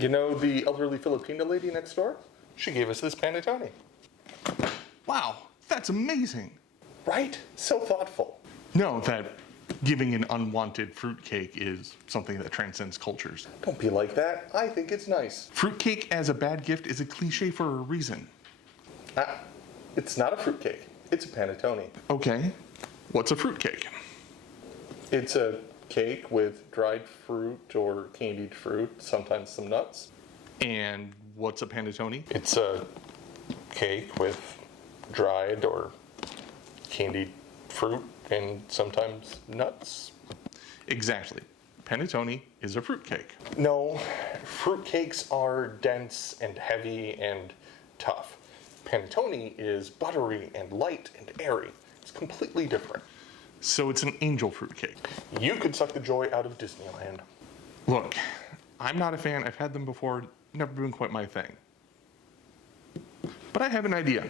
You know the elderly Filipina lady next door? She gave us this Pannetone. Wow, that's amazing. Right? So thoughtful. No, that giving an unwanted fruitcake is something that transcends cultures. Don't be like that. I think it's nice. Fruitcake as a bad gift is a cliche for a reason. It's not a fruitcake. It's a Pannetone. Okay, what's a fruitcake? It's a cake with dried fruit or candied fruit, sometimes some nuts. And what's a panettone? It's a cake with dried or candied fruit and sometimes nuts. Exactly. Panettone is a fruitcake. No, fruitcakes are dense and heavy and tough. Panettone is buttery and light and airy. It's completely different. So it's an angel fruitcake. You could suck the joy out of Disneyland. Look, I'm not a fan. I've had them before. Never been quite my thing. But I have an idea.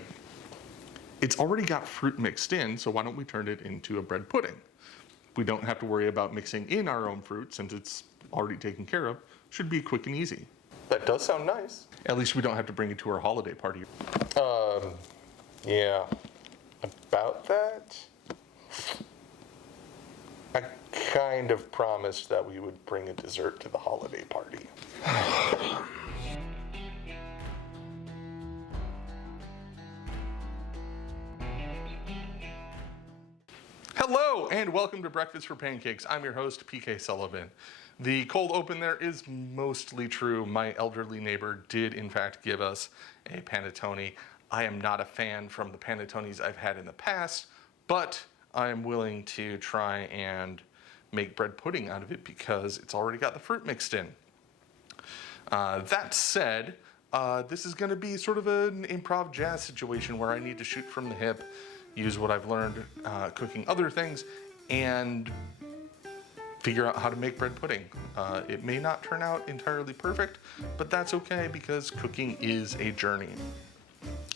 It's already got fruit mixed in, so why don't we turn it into a bread pudding? We don't have to worry about mixing in our own fruit since it's already taken care of. Should be quick and easy. That does sound nice. At least we don't have to bring it to our holiday party. Yeah. About that? I kind of promised that we would bring a dessert to the holiday party. Hello and welcome to Breakfast for Pancakes. I'm your host, PK Sullivan. The cold open there is mostly true. My elderly neighbor did in fact give us a Pannetone. I am not a fan from the Pannetones I've had in the past, but I am willing to try and make bread pudding out of it because it's already got the fruit mixed in. That said, this is going to be sort of an improv jazz situation where I need to shoot from the hip, use what I've learned cooking other things, and figure out how to make bread pudding. It may not turn out entirely perfect, but that's okay because cooking is a journey.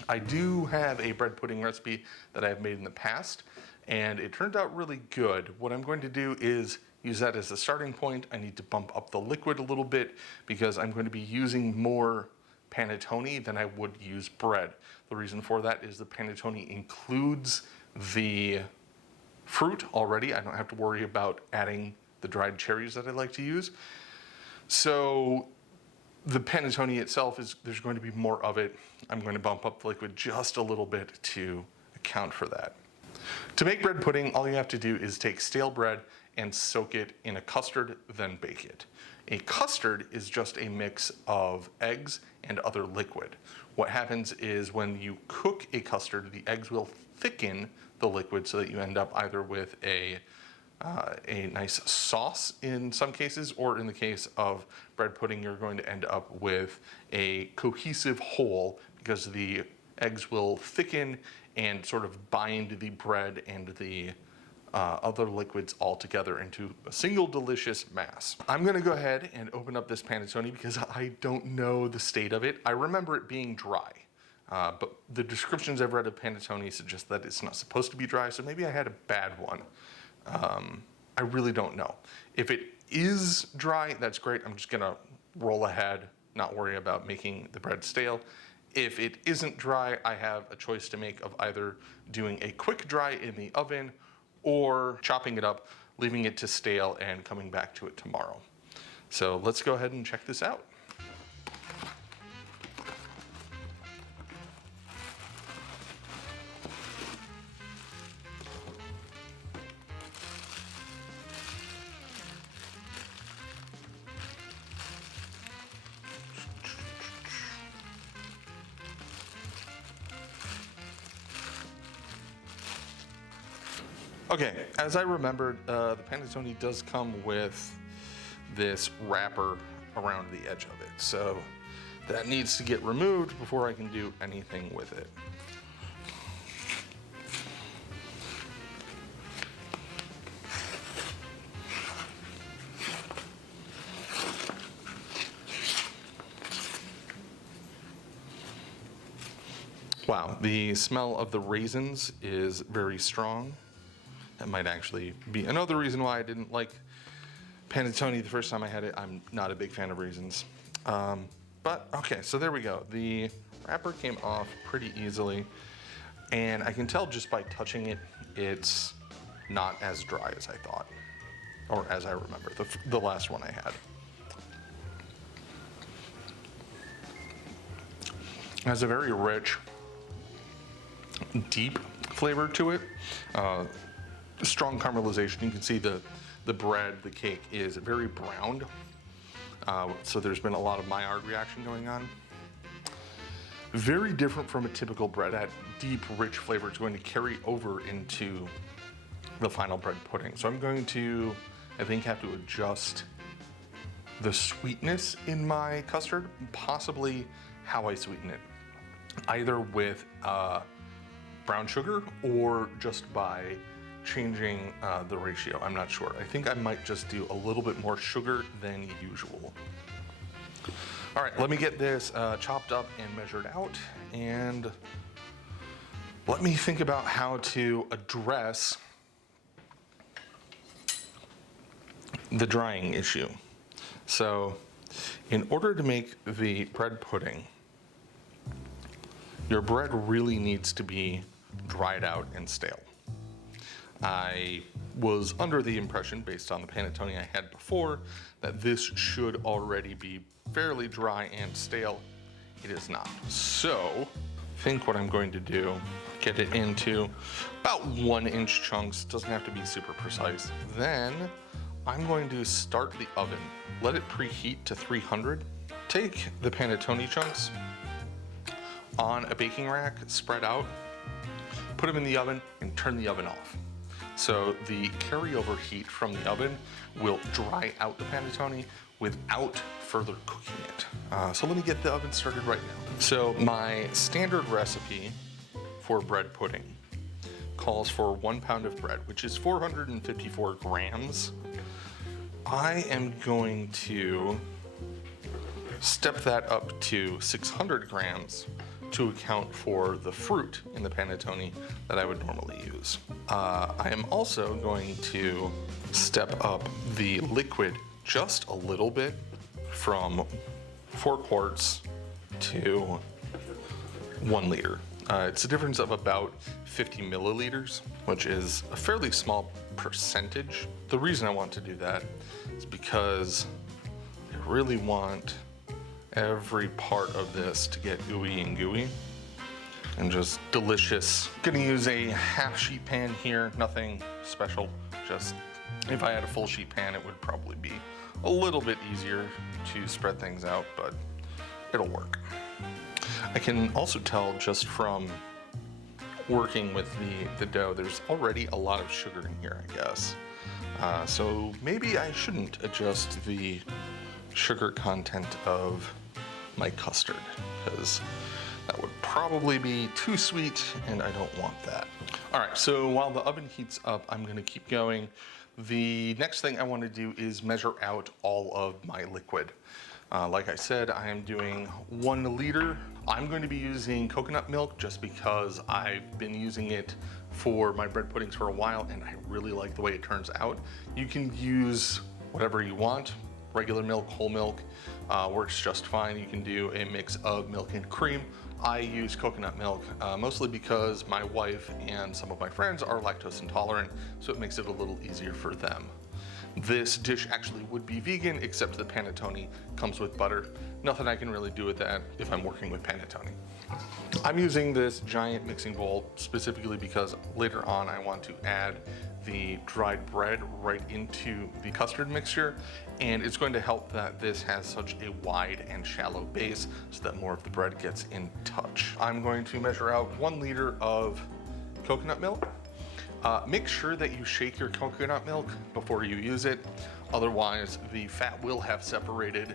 I do have a bread pudding recipe that I've made in the past, and it turned out really good. What I'm going to do is use that as a starting point. I need to bump up the liquid a little bit because I'm going to be using more panettone than I would use bread. The reason for that is the panettone includes the fruit already. I don't have to worry about adding the dried cherries that I like to use. So the panettone itself there's going to be more of it. I'm going to bump up the liquid just a little bit to account for that. To make bread pudding, all you have to do is take stale bread and soak it in a custard, then bake it. A custard is just a mix of eggs and other liquid. What happens is when you cook a custard, the eggs will thicken the liquid so that you end up either with a nice sauce in some cases, or in the case of bread pudding, you're going to end up with a cohesive whole because the eggs will thicken and sort of bind the bread and the other liquids all together into a single delicious mass. I'm gonna go ahead and open up this panettone because I don't know the state of it. I remember it being dry, but the descriptions I've read of panettone suggest that it's not supposed to be dry, so maybe I had a bad one. I really don't know. If it is dry, that's great. I'm just gonna roll ahead, not worry about making the bread stale. If it isn't dry, I have a choice to make of either doing a quick dry in the oven or chopping it up, leaving it to stale and coming back to it tomorrow. So let's go ahead and check this out. Okay, as I remembered, the panettone does come with this wrapper around the edge of it, so that needs to get removed before I can do anything with it. Wow, the smell of the raisins is very strong. That might actually be another reason why I didn't like panettone the first time I had it. I'm not a big fan of raisins. But okay, so there we go. The wrapper came off pretty easily, and I can tell just by touching it, it's not as dry as I thought, or as I remember, the last one I had. It has a very rich, deep flavor to it. Strong caramelization. You can see the bread, the cake is very browned. So there's been a lot of Maillard reaction going on. Very different from a typical bread. That deep, rich flavor is going to carry over into the final bread pudding. So I'm going to, I think, have to adjust the sweetness in my custard, possibly how I sweeten it, either with brown sugar or just by changing the ratio. I'm not sure. I think I might just do a little bit more sugar than usual. All right, let me get this chopped up and measured out, and let me think about how to address the drying issue. So, in order to make the bread pudding, your bread really needs to be dried out and stale. I was under the impression, based on the panettone I had before, that this should already be fairly dry and stale. It is not. So, I think what I'm going to do, get it into about 1-inch chunks, doesn't have to be super precise. Then, I'm going to start the oven, let it preheat to 300, take the panettone chunks on a baking rack, spread out, put them in the oven, and turn the oven off. So the carryover heat from the oven will dry out the panettone without further cooking it. So let me get the oven started right now. So my standard recipe for bread pudding calls for 1 pound of bread, which is 454 grams. I am going to step that up to 600 grams to account for the fruit in the panettone that I would normally use. I am also going to step up the liquid just a little bit from 4 quarts to 1 liter. It's a difference of about 50 milliliters, which is a fairly small percentage. The reason I want to do that is because I really want every part of this to get ooey and gooey and just delicious. Gonna use a half sheet pan here, nothing special. Just if I had a full sheet pan, it would probably be a little bit easier to spread things out, but it'll work. I can also tell just from working with the dough, there's already a lot of sugar in here, I guess. So maybe I shouldn't adjust the sugar content of my custard, because that would probably be too sweet and I don't want that. All right, so while the oven heats up, I'm gonna keep going. The next thing I want to do is measure out all of my liquid. Like I said, I am doing 1 liter. I'm going to be using coconut milk just because I've been using it for my bread puddings for a while and I really like the way it turns out. You can use whatever you want. Regular milk, whole milk, works just fine. You can do a mix of milk and cream. I use coconut milk mostly because my wife and some of my friends are lactose intolerant, so it makes it a little easier for them. This dish actually would be vegan, except the panettone comes with butter. Nothing I can really do with that if I'm working with panettone. I'm using this giant mixing bowl specifically because later on I want to add the dried bread right into the custard mixture, and it's going to help that this has such a wide and shallow base so that more of the bread gets in touch. I'm going to measure out 1 liter of coconut milk. Make sure that you shake your coconut milk before you use it, otherwise the fat will have separated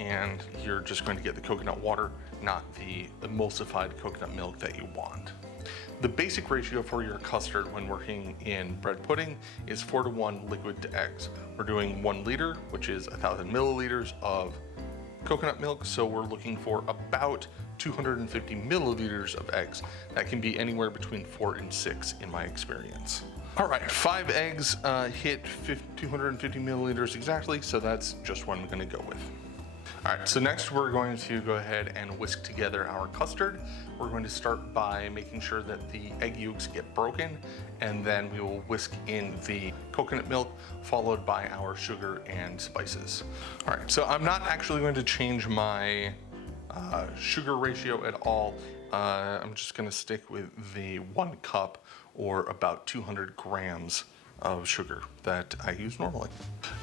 and you're just going to get the coconut water, not the emulsified coconut milk that you want. The basic ratio for your custard when working in bread pudding is 4:1 liquid to eggs. We're doing 1 liter, which is 1,000 milliliters of coconut milk, so we're looking for about 250 milliliters of eggs. That can be anywhere between 4 and 6 in my experience. All right, 5 eggs hit 250 milliliters exactly, so that's just what I'm gonna go with. All right, so next we're going to go ahead and whisk together our custard. We're going to start by making sure that the egg yolks get broken, and then we will whisk in the coconut milk, followed by our sugar and spices. All right, so I'm not actually going to change my sugar ratio at all. I'm just gonna stick with the 1 cup, or about 200 grams of sugar that I use normally.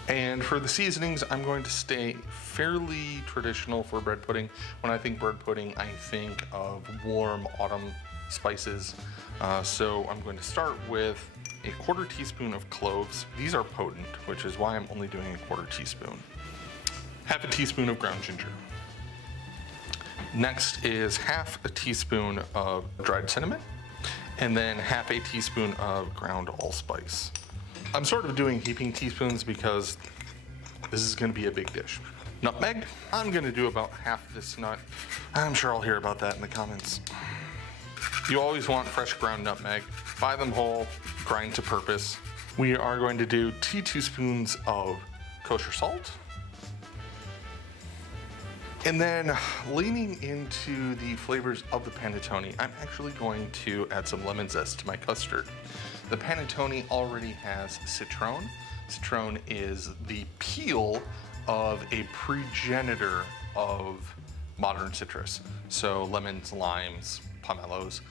And for the seasonings, I'm going to stay fairly traditional for bread pudding. When I think bread pudding, I think of warm autumn spices. So I'm going to start with a 1/4 teaspoon of cloves. These are potent, which is why I'm only doing a 1/4 teaspoon. 1/2 teaspoon of ground ginger. Next is 1/2 teaspoon of dried cinnamon, and then 1/2 teaspoon of ground allspice. I'm sort of doing heaping teaspoons because this is going to be a big dish. Nutmeg, I'm going to do about 1/2 this nut. I'm sure I'll hear about that in the comments. You always want fresh ground nutmeg. Buy them whole, grind to purpose. We are going to do 2 teaspoons of kosher salt. And then, leaning into the flavors of the panettone, I'm actually going to add some lemon zest to my custard. The panettone already has citron. Citron is the peel of a progenitor of modern citrus. So lemons, limes, pomelos,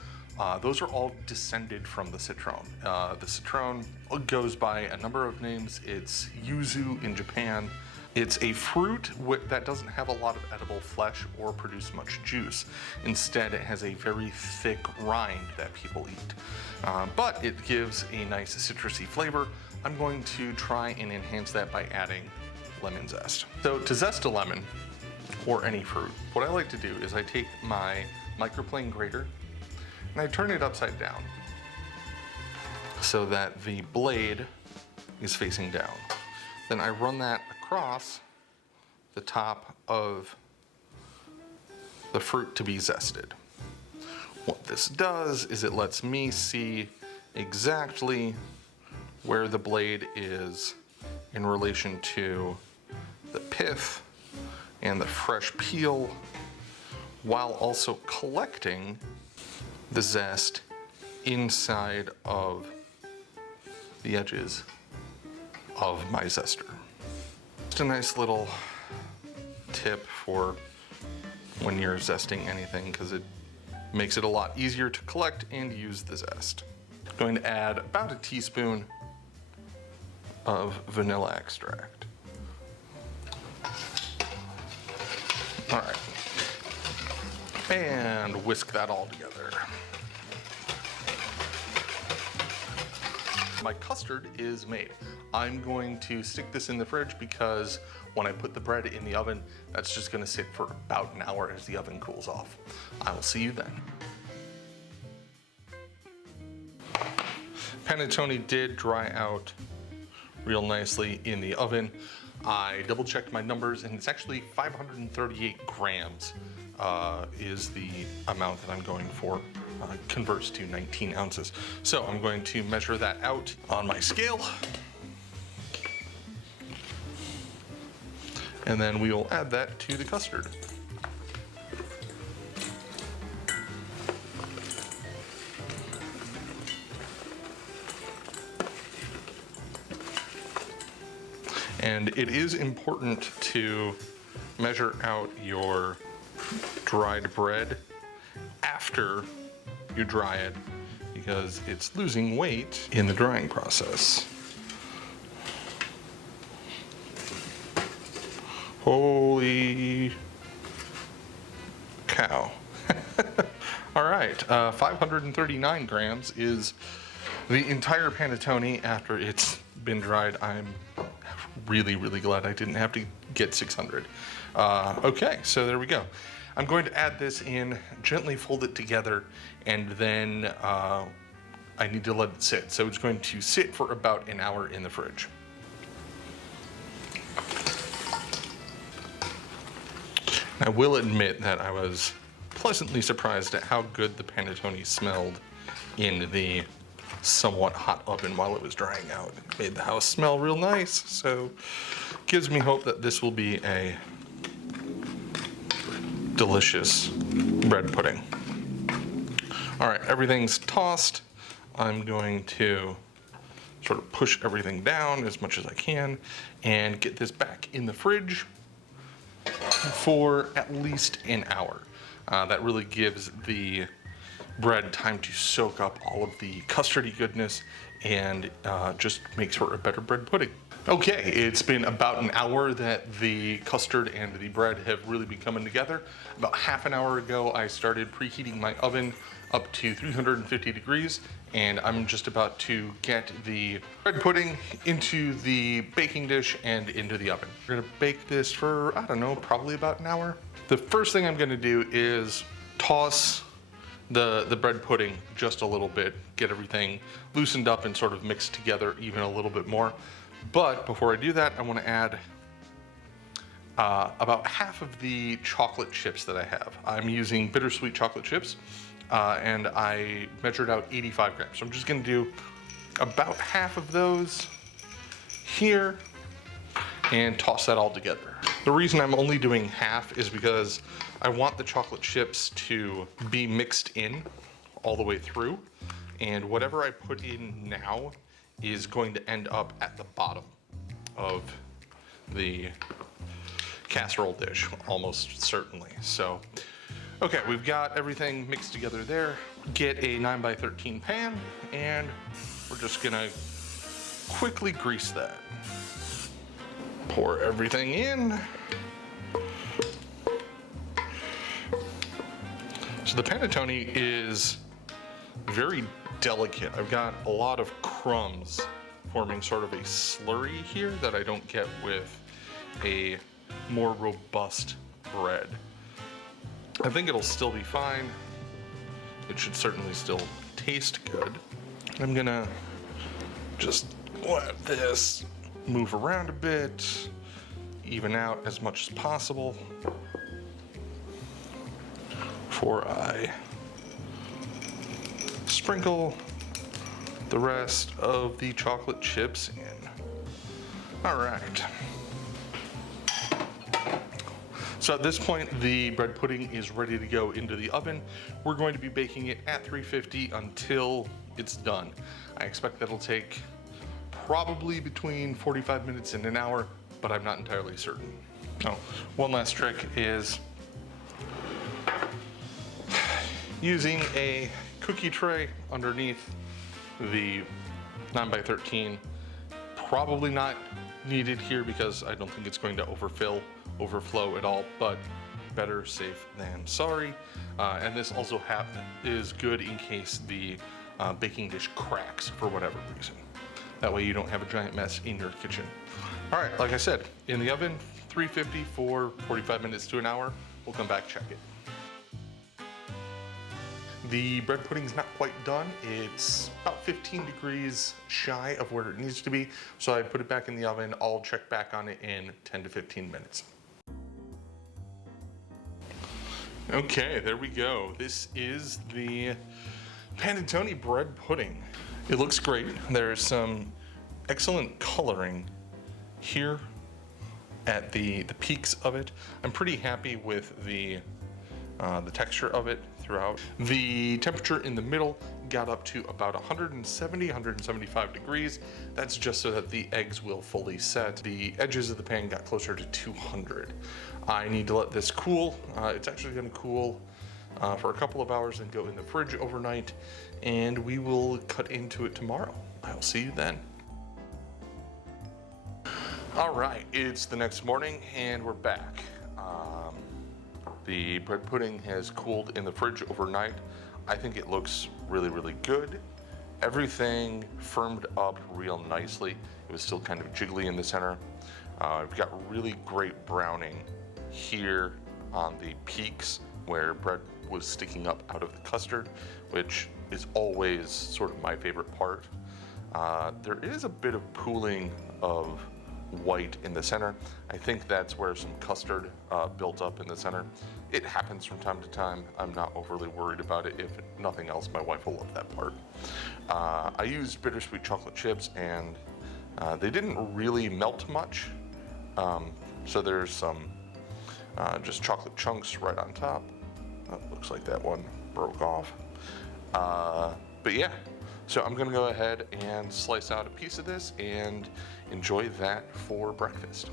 those are all descended from the citron. The citron goes by a number of names. It's yuzu in Japan. It's a fruit that doesn't have a lot of edible flesh or produce much juice. Instead, it has a very thick rind that people eat. But it gives a nice citrusy flavor. I'm going to try and enhance that by adding lemon zest. So to zest a lemon, or any fruit, what I like to do is I take my microplane grater and I turn it upside down so that the blade is facing down. Then I run that across the top of the fruit to be zested. What this does is it lets me see exactly where the blade is in relation to the pith and the fresh peel, while also collecting the zest inside of the edges of my zester. Just a nice little tip for when you're zesting anything, because it makes it a lot easier to collect and use the zest. I'm going to add about 1 teaspoon of vanilla extract. All right, and whisk that all together. My custard is made. I'm going to stick this in the fridge because when I put the bread in the oven, that's just gonna sit for about an hour as the oven cools off. I will see you then. Panettone did dry out real nicely in the oven. I double checked my numbers and it's actually 538 grams is the amount that I'm going for. Converts to 19 ounces. So I'm going to measure that out on my scale. And then we will add that to the custard. And it is important to measure out your dried bread after you dry it, because it's losing weight in the drying process. Holy cow. All right, 539 grams is the entire panettone after it's been dried. I'm really, really glad I didn't have to get 600. Okay, so there we go. I'm going to add this in, gently fold it together, and then I need to let it sit. So it's going to sit for about an hour in the fridge. I will admit that I was pleasantly surprised at how good the panettone smelled in the somewhat hot oven while it was drying out. It made the house smell real nice, so gives me hope that this will be a delicious bread pudding. All right, everything's tossed. I'm going to sort of push everything down as much as I can and get this back in the fridge for at least an hour. That really gives the bread time to soak up all of the custardy goodness and just makes for a better bread pudding. Okay, it's been about an hour that the custard and the bread have really been coming together. About half an hour ago, I started preheating my oven up to 350 degrees, and I'm just about to get the bread pudding into the baking dish and into the oven. We're gonna bake this for, I don't know, probably about an hour. The first thing I'm gonna do is toss the bread pudding just a little bit, get everything loosened up and sort of mixed together even a little bit more. But before I do that, I want to add about half of the chocolate chips that I have. I'm using bittersweet chocolate chips, and I measured out 85 grams. So I'm just going to do about half of those here and toss that all together. The reason I'm only doing half is because I want the chocolate chips to be mixed in all the way through, and whatever I put in now is going to end up at the bottom of the casserole dish, almost certainly. So, okay, we've got everything mixed together there. Get a 9x13 pan, and we're just gonna quickly grease that. Pour everything in. So the panettone is very delicate. I've got a lot of crumbs forming sort of a slurry here that I don't get with a more robust bread. I think it'll still be fine. It should certainly still taste good. I'm gonna just let this move around a bit, even out as much as possible before I sprinkle the rest of the chocolate chips in. All right. So at this point, the bread pudding is ready to go into the oven. We're going to be baking it at 350 until it's done. I expect that'll take probably between 45 minutes and an hour, but I'm not entirely certain. Oh, one last trick is using a cookie tray underneath the 9x13. Probably not needed here because I don't think it's going to overflow at all, but better safe than sorry. And this also is good in case the baking dish cracks for whatever reason. That way you don't have a giant mess in your kitchen. All right, like I said, in the oven, 350 for 45 minutes to an hour. We'll come back, check it. The bread pudding's not quite done. It's about 15 degrees shy of where it needs to be. So I put it back in the oven. I'll check back on it in 10 to 15 minutes. Okay, there we go. This is the Pannetone bread pudding. It looks great. There's some excellent coloring here at the peaks of it. I'm pretty happy with the texture of it throughout. The temperature in the middle got up to about 170, 175 degrees. That's just so that the eggs will fully set. The edges of the pan got closer to 200. I need to let this cool. It's actually going to cool for a couple of hours and go in the fridge overnight, and we will cut into it tomorrow. I'll see you then. All right, it's the next morning and we're back. The bread pudding has cooled in the fridge overnight. I think it looks really, really good. Everything firmed up real nicely. It was still kind of jiggly in the center. We've got really great browning here on the peaks where bread was sticking up out of the custard, which is always sort of my favorite part. There is a bit of pooling of white in the center. I think that's where some custard built up in the center. It happens from time to time. I'm not overly worried about it. If nothing else, my wife will love that part. I used bittersweet chocolate chips and they didn't really melt much. So there's some just chocolate chunks right on top. Oh, looks like that one broke off. But yeah, so I'm gonna go ahead and slice out a piece of this and enjoy that for breakfast.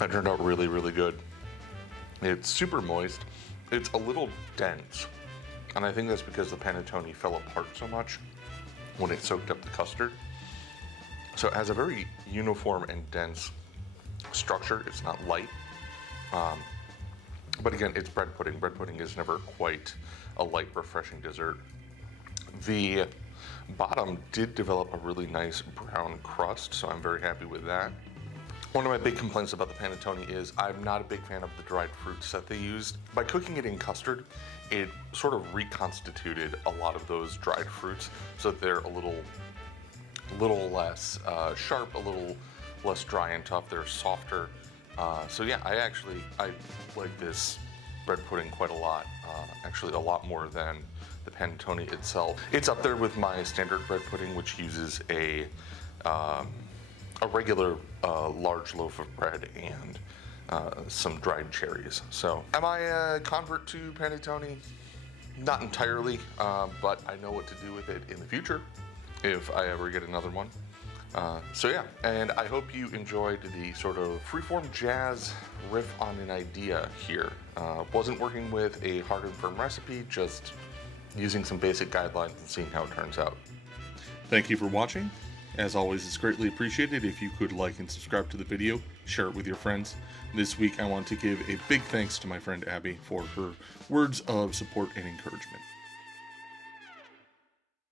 That turned out really, really good. It's super moist. It's a little dense. And I think that's because the panettone fell apart so much when it soaked up the custard. So it has a very uniform and dense structure. It's not light. But again, it's bread pudding. Bread pudding is never quite a light, refreshing dessert. The bottom did develop a really nice brown crust, so I'm very happy with that. One of my big complaints about the panettone is I'm not a big fan of the dried fruits that they used. By cooking it in custard, it sort of reconstituted a lot of those dried fruits so that they're a little less sharp, a little less dry and tough. They're softer. So yeah, I like this bread pudding quite a lot. Actually, a lot more than the panettone itself. It's up there with my standard bread pudding, which uses a regular large loaf of bread and some dried cherries. So, am I a convert to panettone? Not entirely, but I know what to do with it in the future if I ever get another one. So yeah, and I hope you enjoyed the sort of freeform jazz riff on an idea here. Wasn't working with a hard and firm recipe, just using some basic guidelines and seeing how it turns out. Thank you for watching. As always, it's greatly appreciated if you could like and subscribe to the video, share it with your friends. This week, I want to give a big thanks to my friend Abby for her words of support and encouragement.